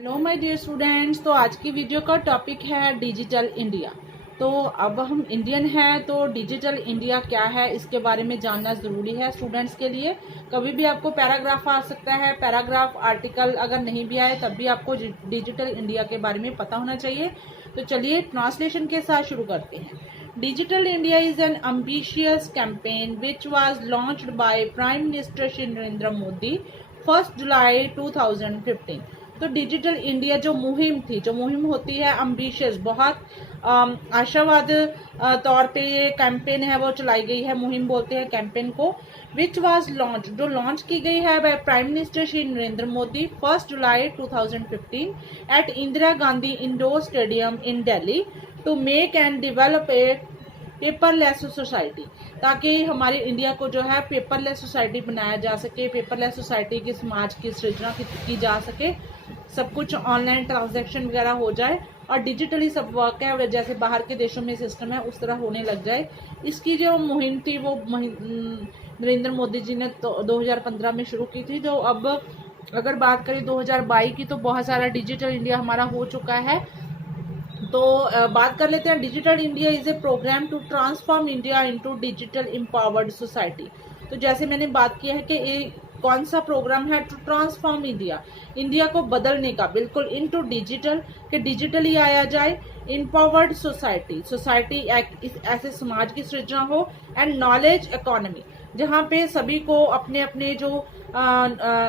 Hello my dear students. तो आज की वीडियो का टॉपिक है डिजिटल इंडिया। तो अब हम इंडियन हैं तो डिजिटल इंडिया क्या है इसके बारे में जानना ज़रूरी है स्टूडेंट्स के लिए। कभी भी आपको पैराग्राफ आ सकता है, पैराग्राफ आर्टिकल अगर नहीं भी आए तब भी आपको डिजिटल इंडिया के बारे में पता होना चाहिए। तो चलिए ट्रांसलेशन के साथ शुरू करते हैं। Digital India is an ambitious campaign which was launched by prime minister Shri Narendra Modi 1 July 2015। तो डिजिटल इंडिया जो मुहिम होती है एम्बिशियस, बहुत आशावाद तौर पे ये कैंपेन है वो चलाई गई है, मुहिम बोलते हैं कैंपेन को। विच वाज लॉन्च, जो लॉन्च की गई है by prime minister Shri Narendra Modi 1 July 2015 at Indira Gandhi indoor stadium in Delhi to make and develop a paperless society, ताकि हमारे इंडिया को जो है पेपरलेस सोसाइटी बनाया जा सके, पेपरलेस सोसाइटी की समाज की सृजना की जा सके, सब कुछ ऑनलाइन ट्रांजैक्शन वगैरह हो जाए और डिजिटली सब वर्क है जैसे बाहर के देशों में सिस्टम है उस तरह होने लग जाए। इसकी जो मुहिम थी वो नरेंद्र मोदी जी ने तो 2015 में शुरू की थी। जो अब अगर बात करें 2022 की तो बहुत सारा डिजिटल इंडिया हमारा हो चुका है। तो बात कर लेते हैं। Digital India is a programme to transform India into digital empowered society. तो जैसे मैंने बात किया है कि ये कौन सा प्रोग्राम है, टू ट्रांसफॉर्म इंडिया, इंडिया को बदलने का, बिल्कुल इनटू डिजिटल, कि डिजिटली आया जाए, एम्पावर्ड सोसाइटी, सोसाइटी ऐसे समाज की सृजना हो, एंड नॉलेज इकोनॉमी, जहाँ पे सभी को अपने अपने जो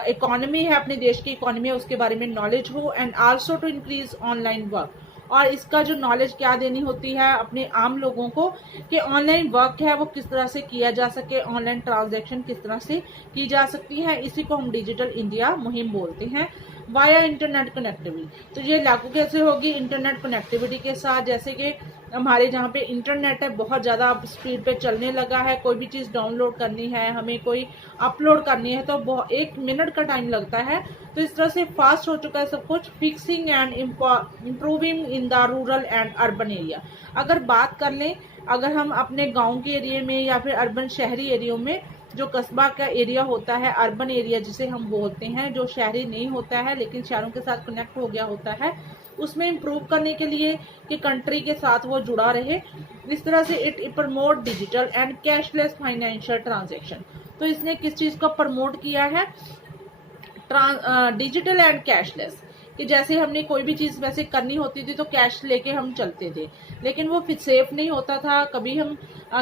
इकोनॉमी है, अपने देश की इकोनॉमी है उसके बारे में नॉलेज हो, and also to increase online work. और इसका जो नॉलेज क्या देनी होती है अपने आम लोगों को कि ऑनलाइन वर्क है वो किस तरह से किया जा सके, ऑनलाइन ट्रांजैक्शन किस तरह से की जा सकती है, इसी को हम डिजिटल इंडिया मुहिम बोलते हैं। वाया इंटरनेट कनेक्टिविटी, तो ये लागू कैसे होगी इंटरनेट कनेक्टिविटी के साथ, जैसे कि हमारे जहाँ पे इंटरनेट है बहुत ज़्यादा स्पीड पे चलने लगा है, कोई भी चीज़ डाउनलोड करनी है, हमें कोई अपलोड करनी है तो 1 मिनट का टाइम लगता है। तो इस तरह से फास्ट हो चुका है सब कुछ। Fixing and improving in the rural and urban area, अगर बात कर लें, अगर हम अपने गाँव के एरिया में या फिर अर्बन शहरी एरियो में, जो कस्बा का एरिया होता है, अर्बन एरिया जिसे हम बोलते हैं, जो शहरी नहीं होता है लेकिन शहरों के साथ कनेक्ट हो गया होता है, उसमें इम्प्रूव करने के लिए कि कंट्री के साथ वो जुड़ा रहे, इस तरह से it promote digital and cashless financial transaction. तो इसने किस चीज़ को प्रमोट किया है, डिजिटल एंड कैशलेस, कि जैसे हमने कोई भी चीज़ वैसे करनी होती थी तो कैश लेके हम चलते थे, लेकिन वो फिर सेफ नहीं होता था। कभी हम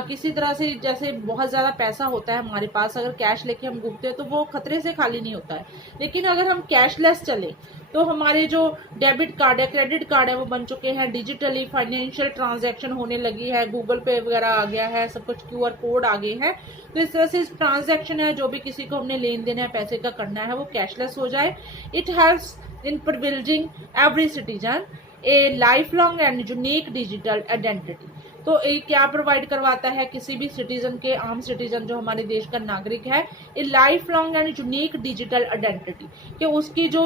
किसी तरह से, जैसे बहुत ज़्यादा पैसा होता है हमारे पास, अगर कैश लेके हम घूमते हैं तो वो खतरे से खाली नहीं होता है। लेकिन अगर हम कैशलेस चले तो हमारे जो डेबिट कार्ड है, क्रेडिट कार्ड है, वो बन चुके हैं डिजिटली, फाइनेंशियल ट्रांजैक्शन होने लगी है, गूगल पे वगैरह आ गया है, सब कुछ QR कोड आ गए हैं। तो इस तरह से ट्रांजैक्शन है, जो भी किसी को हमने लेन देन है, पैसे का करना है, वो कैशलेस हो जाए। It helps in privileging every citizen a lifelong and unique digital identity। तो ये क्या प्रोवाइड करवाता है किसी भी सिटीजन के, आम सिटीजन जो हमारे देश का नागरिक है, ए life long and unique digital identity, कि उसकी जो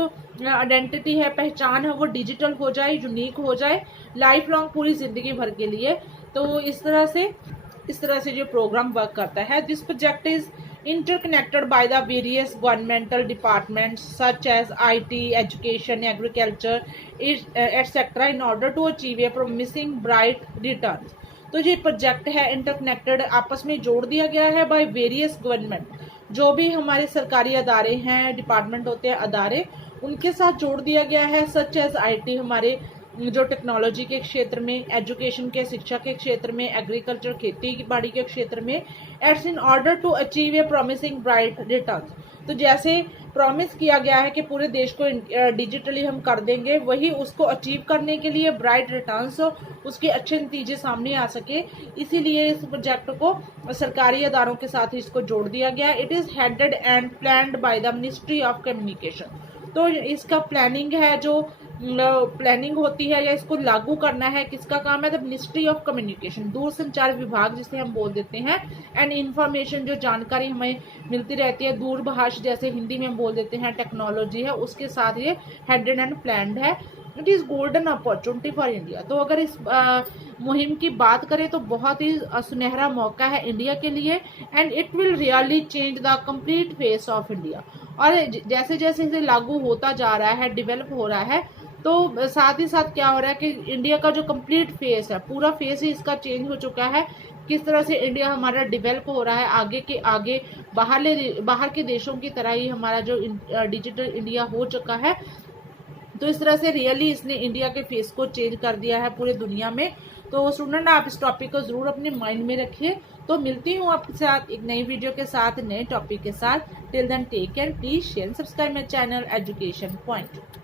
आइडेंटिटी है, पहचान है, वो डिजिटल हो जाए, यूनिक हो जाए, लाइफ लॉन्ग, पूरी जिंदगी भर के लिए। तो इस तरह से जो प्रोग्राम वर्क करता है। This project is interconnected by the various governmental departments such as IT, education, agriculture, etc. in order to achieve a promising bright returns। तो ये प्रोजेक्ट है इंटरकनेक्टेड, आपस में जोड़ दिया गया है बाय वेरियस गवर्नमेंट, जो भी हमारे सरकारी अदारे हैं, डिपार्टमेंट होते हैं, अदारे, उनके साथ जोड़ दिया गया है। सच एज IT, हमारे जो टेक्नोलॉजी के क्षेत्र में, एजुकेशन के, शिक्षा के क्षेत्र में, एग्रीकल्चर, खेती बाड़ी के क्षेत्र में, it's in order to achieve a promising bright returns. तो जैसे प्रॉमिस किया गया है कि पूरे देश को डिजिटली हम कर देंगे, वही उसको अचीव करने के लिए ब्राइट रिटर्न्स, उसके अच्छे नतीजे सामने आ सके, इसीलिए इस प्रोजेक्ट को सरकारी अदारों के साथ इसको जोड़ दिया गया। It is headed and planned by the ministry of communication. तो इसका प्लानिंग है, जो प्लानिंग होती है या इसको लागू करना है, किसका काम है, द मिनिस्ट्री ऑफ कम्युनिकेशन, दूरसंचार विभाग जिसे हम बोल देते हैं, एंड इंफॉर्मेशन, जो जानकारी हमें मिलती रहती है, दूरभाष जैसे हिंदी में हम बोल देते हैं, टेक्नोलॉजी है, उसके साथ ये हेडेड एंड प्लान्ड है। It is golden opportunity for India. तो अगर इस मुहिम की बात करें तो बहुत ही सुनहरा मौका है इंडिया के लिए, and it will really change the complete face of India. और जैसे जैसे इसे लागू होता जा रहा है, डेवलप हो रहा है, तो साथ ही साथ क्या हो रहा है कि इंडिया का जो कंप्लीट फेस है, पूरा फेस ही इसका चेंज हो चुका है। किस तरह से इंडिया हमारा डेवलप हो रहा है, आगे के आगे बाहर के देशों की तरह ही हमारा जो डिजिटल इंडिया हो चुका है। तो इस तरह से रियली इसने इंडिया के फेस को चेंज कर दिया है पूरे दुनिया में। तो स्टूडेंट आप इस टॉपिक को जरूर अपने माइंड में रखिए। तो मिलती हूँ आपके साथ एक नई वीडियो के साथ, नए टॉपिक के साथ। Till then take care, please share subscribe my channel education point.